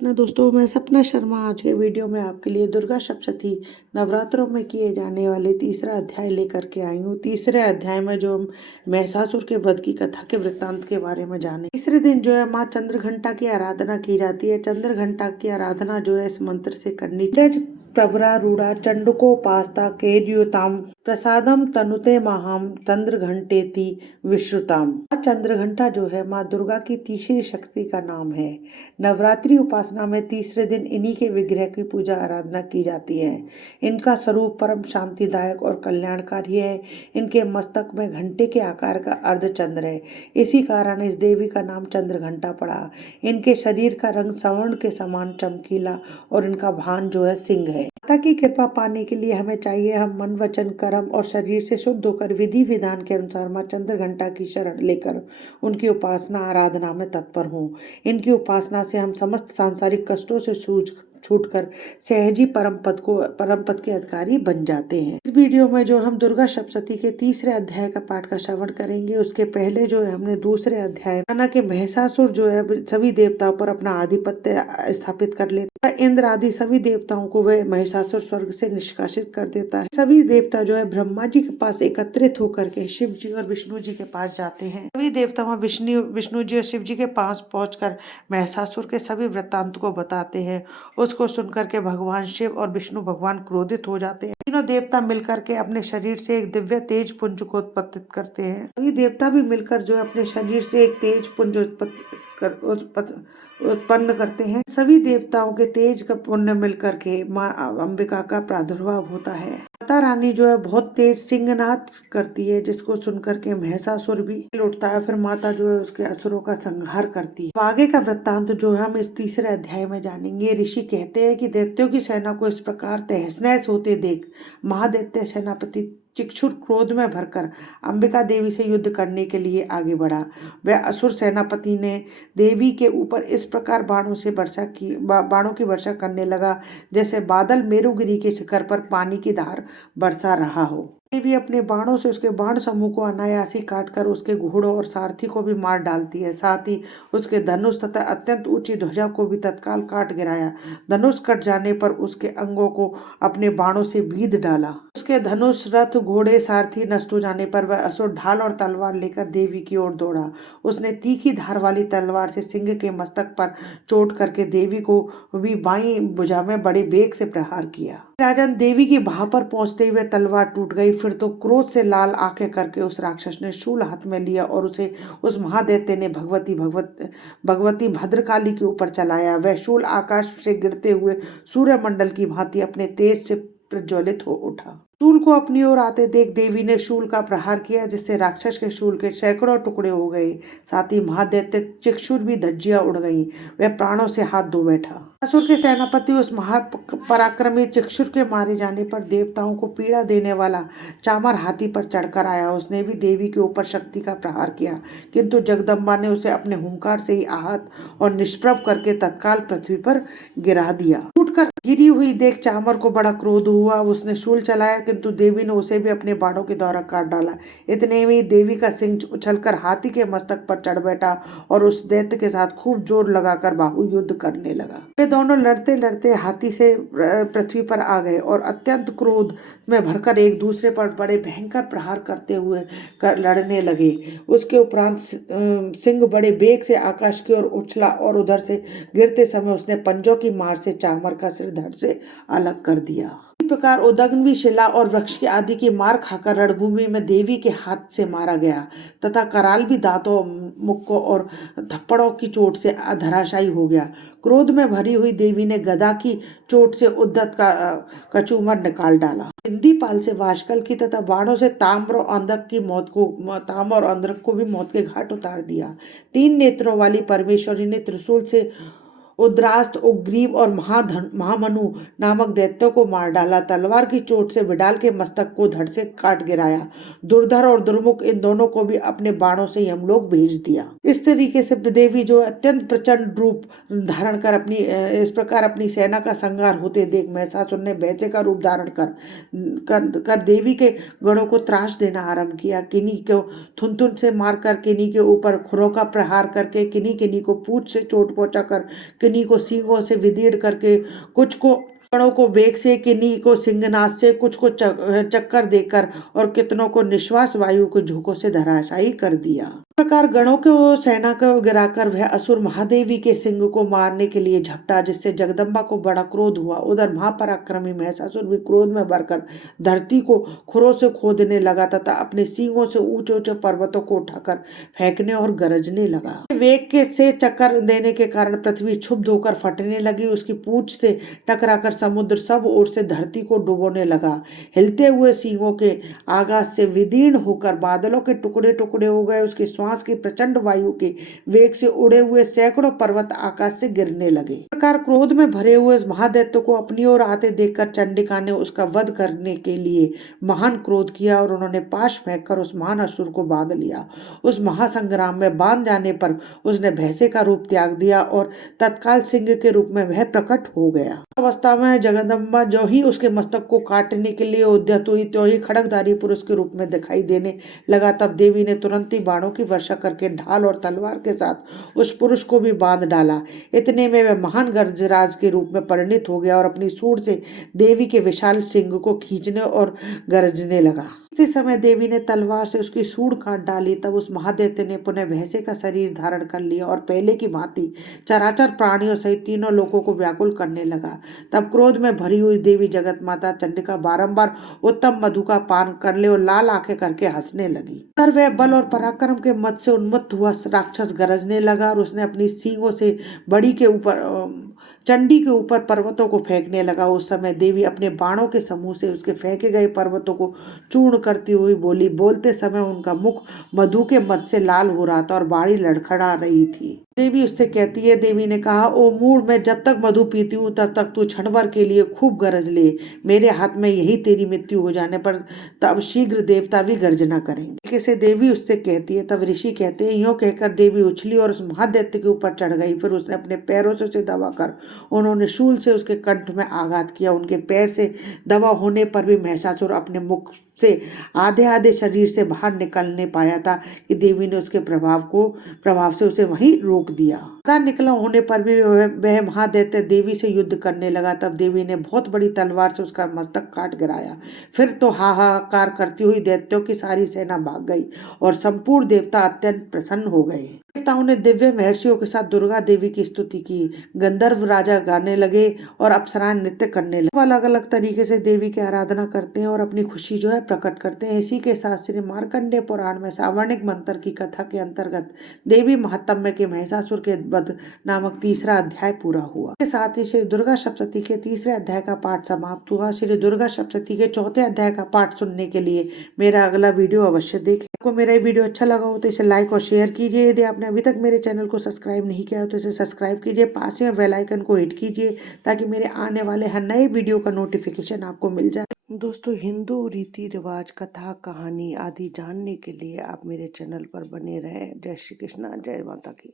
ना दोस्तों, मैं सपना शर्मा आज के वीडियो में आपके लिए दुर्गा सप्तशती नवरात्रों में किए जाने वाले तीसरा अध्याय लेकर के आई हूँ। तीसरे अध्याय में जो हम महिषासुर के वध की कथा के वृत्तांत के बारे में जाने। तीसरे दिन जो है माँ चंद्रघंटा की आराधना की जाती है। चंद्रघंटा की आराधना जो है इस मंत्र से करनी चाहिए। प्रवरारूढ़ा चंडकोपास्ता केद्युताम प्रसादम तनुते महाम चंद्रघंटेति विश्रुताम। माँ चंद्रघंटा जो है माँ दुर्गा की तीसरी शक्ति का नाम है। नवरात्रि उपासना में तीसरे दिन इन्हीं के विग्रह की पूजा आराधना की जाती है। इनका स्वरूप परम शांतिदायक और कल्याणकारी है। इनके मस्तक में घंटे के आकार का अर्धचंद्र है, इसी कारण इस देवी का नाम चंद्रघंटा पड़ा। इनके शरीर का रंग स्वर्ण के समान चमकीला और इनका भान जो है सिंह है। माता की कृपा पाने के लिए हमें चाहिए हम मन वचन कर्म और शरीर से शुद्ध होकर विधि विधान के अनुसार माँ चंद्रघंटा की शरण लेकर उनकी उपासना आराधना में तत्पर हों। इनकी उपासना से हम समस्त सांसारिक कष्टों से छूटकर सहजी परम पद के अधिकारी बन जाते हैं। इस वीडियो में जो हम दुर्गा सप्तशती के तीसरे अध्याय का पाठ का श्रवण करेंगे, उसके पहले जो है हमने दूसरे अध्याय माना कि महिषासुर जो है सभी देवताओं पर अपना आधिपत्य स्थापित कर लेता है। इंद्र आदि सभी देवताओं को वह महिषासुर स्वर्ग से निष्कासित कर देता है। सभी देवता जो है ब्रह्मा जी के पास एकत्रित होकर के शिव जी और विष्णु जी के पास जाते हैं। सभी देवता विष्णु जी और शिव जी के पास पहुंचकर महिषासुर के सभी वृत्तांत को बताते हैं। उसको सुनकर के भगवान शिव और विष्णु भगवान क्रोधित हो जाते हैं। तीनों देवता मिलकर के अपने शरीर से एक दिव्य तेज पुंज को उत्पत्ति करते हैं। सभी देवता भी मिलकर जो अपने शरीर से एक तेज पुंज उत्पन्न करते हैं। सभी देवताओं के तेज का पुण्य मिलकर के माँ अंबिका का प्रादुर्भाव होता है। माता रानी जो है बहुत तेज सिंहनाद करती है, जिसको सुनकर के महिषासुर भी लौटता है। फिर माता जो है उसके असुरों का संहार करती है। आगे का वृत्तांत जो हम इस तीसरे अध्याय में जानेंगे। ऋषि कहते हैं कि दैत्यों की सेना को इस प्रकार तहस नहस होते देख महादैत्य सेनापति चिक्षुर क्रोध में भरकर अंबिका देवी से युद्ध करने के लिए आगे बढ़ा। वह असुर सेनापति ने देवी के ऊपर इस प्रकार बाणों की वर्षा करने लगा जैसे बादल मेरुगिरी के शिखर पर पानी की धार बरसा रहा हो। देवी अपने बाणों से उसके बाण समूह को अनायासी काटकर उसके घोड़ों और सारथी को भी मार डालती है। साथ ही उसके धनुष तथा अत्यंत ऊंची ध्वजा को भी तत्काल काट गिराया। धनुष कट जाने पर उसके अंगों को अपने बाणों से बीध डाला। उसके धनुष रथ घोड़े सारथी नष्ट हो जाने पर वह असुर ढाल और तलवार लेकर देवी की ओर दौड़ा। उसने तीखी धार वाली तलवार से सिंह के मस्तक पर चोट करके देवी को भी बाईं भुजा में बड़े वेग से प्रहार किया। राजन देवी की बाह पर पहुंचते हुए तलवार टूट गई। फिर तो क्रोध से लाल आंखें करके उस राक्षस ने शूल हाथ में लिया और उसे उस महादैत्य ने भगवती भद्रकाली के ऊपर चलाया। वह शूल आकाश से गिरते हुए सूर्यमंडल की भांति अपने तेज से प्रज्वलित हो उठा। शूल को अपनी ओर आते देख देवी ने शूल का प्रहार किया, जिससे राक्षस के शूल के सैकड़ों टुकड़े हो गए। साथ ही महादैत्य चिक्षुर भी धज्जियां उड़ गईं। वह प्राणों से हाथ धो बैठा। असुर के सेनापति उस महापराक्रमी चिक्षुर के मारे जाने पर देवताओं को पीड़ा देने वाला चामर हाथी पर चढ़कर आया। उसने भी देवी के ऊपर शक्ति का प्रहार किया, किंतु जगदम्बा ने उसे अपने हुंकार से ही आहत और निष्प्रभ करके तत्काल पृथ्वी पर गिरा दिया। टूटकर गिरी हुई देख चामर को बड़ा क्रोध हुआ। उसने शूल चलाया, किंतु देवी ने उसे भी अपने बाणों के द्वारा काट डाला। इतने में देवी का सिंह उछलकर हाथी के मस्तक पर चढ़ बैठा और उस दैत्य के साथ खूब जोर लगाकर बाहु युद्ध करने लगा। वे दोनों लड़ते लड़ते हाथी से पृथ्वी पर आ गए और अत्यंत क्रोध में भरकर एक दूसरे पर बड़े भयंकर प्रहार करते हुए लड़ने लगे। उसके उपरांत सिंह बड़े वेग से आकाश की ओर उछला और उधर से गिरते समय उसने पंजों की मार से चामर का सिर धड़ से अलग कर दिया। इस प्रकार उदग्नि शिला और वृक्ष के आदि की मार खाकर रणभूमि में देवी के हाथ से मारा गया तथा कराल भी दांतों, मुक्कों और थप्पड़ों की चोट से धराशायी हो गया। क्रोध में भरी हुई देवी ने गदा की चोट से उद्धत का कचूमर निकाल डाला। इंद्रपाल से वाशकल की तथा बाणों से ताम्र और अंधक को भी मौत के घाट उतार दिया। 3 नेत्रों वाली परमेश्वरी ने त्रिशूल से उद्रास्त, उग्रीव और महामनु नामक दैत्यों को मार डाला। तलवार की चोट से विडाल के मस्तक को धड़ से काट गिराया। दुर्धर और दुर्मुख इन दोनों को भी अपने बाणों से यमलोक भेज दिया। इस तरीके से देवी जो अत्यंत प्रचंड रूप धारण कर इस प्रकार अपनी सेना का संहार होते देख महिषासुर ने भैंसे का रूप धारण कर देवी के गणों को त्रास देना आरंभ किया। किन्हीं को थुन से मारकर, किन्हीं के ऊपर खुरों का प्रहार करके, किन्हीं को पूंछ से चोट पहुंचाकर, किन्हीं को सींगों से विदीर्ण करके, कुछ को गणों को वेग से, किन्हीं को सिंहनाद से, कुछ को चक्कर देकर और कितनों को निश्वास वायु के झोंकों से धराशायी कर दिया। इस प्रकार गणों को सेना को गिराकर वह असुर महादेवी के सिंह को मारने के लिए झपटा, जिससे जगदम्बा को बड़ा क्रोध हुआ। उधर महापराक्रमी महिषासुर भी क्रोध में भरकर धरती को खुरों से खोदने लगा तथा अपने सींगों से ऊंचे ऊंचे पर्वतों को उठाकर फेंकने और गरजने लगा। वेग के से चक्कर देने के कारण पृथ्वी क्षुब्ध होकर फटने लगी। उसकी पूंछ से टकराकर समुद्र सब ओर से धरती को डुबोने लगा। हिलते हुए सींगों के आगाज से विदीर्ण होकर बादलों के टुकड़े टुकड़े हो गए। उसके श्वास की प्रचंड वायु के वेग से उड़े हुए सैकड़ों पर्वत आकाश से गिरने लगे। इस प्रकार क्रोध में भरे हुए इस महादैत्य को अपनी ओर आते देखकर चंडिका ने उसका वध करने के लिए महान क्रोध किया और उन्होंने पाश फेंककर उस महान असुर को बांध लिया। उस महासंग्राम में बांध जाने पर उसने भैंसे का रूप त्याग दिया और तत्काल सिंह के रूप में वह प्रकट हो गया। अवस्था में जगदम्बा जो ही उसके मस्तक को काटने के लिए उद्यत हुई, त्यों ही खड्गधारी पुरुष के रूप में दिखाई देने लगा। तब देवी ने तुरंत ही बाणों की वर्षा करके ढाल और तलवार के साथ उस पुरुष को भी बांध डाला। इतने में वह महान गर्जराज के रूप में परिणित हो गया और अपनी सूंड से देवी के विशाल सिंह को खींचने और गरजने लगा। इसी समय देवी ने तलवार से उसकी सूंड काट डाली। तब उस महादैत्य ने पुनः भैंसे का शरीर धारण कर लिया और पहले की भांति चराचर प्राणियों सहित तीनों लोगों को व्याकुल करने लगा। तब क्रोध में भरी हुई देवी जगत माता चंडिका बारंबार उत्तम मधु का पान कर ले और लाल आंखें करके हंसने लगी। पर वह बल और पराक्रम के मद से उन्मत्त हुआ राक्षस गरजने लगा और उसने अपनी सींगों से बड़ी के ऊपर चंडी के ऊपर पर्वतों को फेंकने लगा। उस समय देवी अपने बाणों के समूह से उसके फेंके गए पर्वतों को चूर्ण करती हुई बोली। बोलते समय उनका मुख मधु के मद से लाल हो रहा था और बाणी लड़खड़ा रही थी। देवी उससे कहती है, देवी ने कहा, ओ मूढ़, मैं जब तक मधु पीती हूँ तब तक तू क्षणभर के लिए खूब गरज ले। मेरे हाथ में यही तेरी मृत्यु हो जाने पर तब शीघ्र देवता भी गर्जना करेंगे। कैसे देवी उससे कहती है। तब ऋषि कहते हैं, यूं कहकर देवी उछली और उस महादैत्य के ऊपर चढ़ गई। फिर उसने अपने पैरों से उसे दबाकर उन्होंने शूल से उसके कंठ में आघात किया। उनके पैर से दबा होने पर भी महिषासुर अपने मुख से आधे आधे शरीर से बाहर निकलने पाया था कि देवी ने उसके प्रभाव से उसे वहीं रोक दिया। आधा निकला होने पर भी वह महादैत्य देवी से युद्ध करने लगा। तब देवी ने बहुत बड़ी तलवार से उसका मस्तक काट गिराया। फिर तो हाहाकार करती हुई दैत्यों की सारी सेना भाग गई और संपूर्ण देवता अत्यंत प्रसन्न हो गए। देवताओं ने दिव्य महर्षियों के साथ दुर्गा देवी की स्तुति की। गंधर्व राजा गाने लगे और अप्सराएं नृत्य करने लगे। अलग अलग तरीके से देवी की आराधना करते हैं और अपनी खुशी जो है प्रकट करते हैं। इसी के साथ श्री मार्कंडेय पुराण में सावर्णिक मंत्र की कथा के अंतर्गत देवी महात्म्य के महिषासुर के वध नामक तीसरा अध्याय पूरा हुआ। इसके साथ ही श्री दुर्गा सप्तशती के तीसरे अध्याय का पाठ समाप्त हुआ। श्री दुर्गा सप्तशती के चौथे अध्याय का पाठ सुनने के लिए मेरा अगला वीडियो अवश्य देखें। आपको मेरा वीडियो अच्छा लगा हो तो इसे लाइक और शेयर कीजिए। यदि आपने अभी तक मेरे चैनल को सब्सक्राइब नहीं किया हो तो इसे सब्सक्राइब कीजिए। पास में बेल आइकन को हिट कीजिए ताकि मेरे आने वाले हर नए वीडियो का नोटिफिकेशन आपको मिल जाए। दोस्तों, हिंदू रीति रिवाज, कथा, कहानी आदि जानने के लिए आप मेरे चैनल पर बने रहें। जय श्री कृष्णा, जय माता की।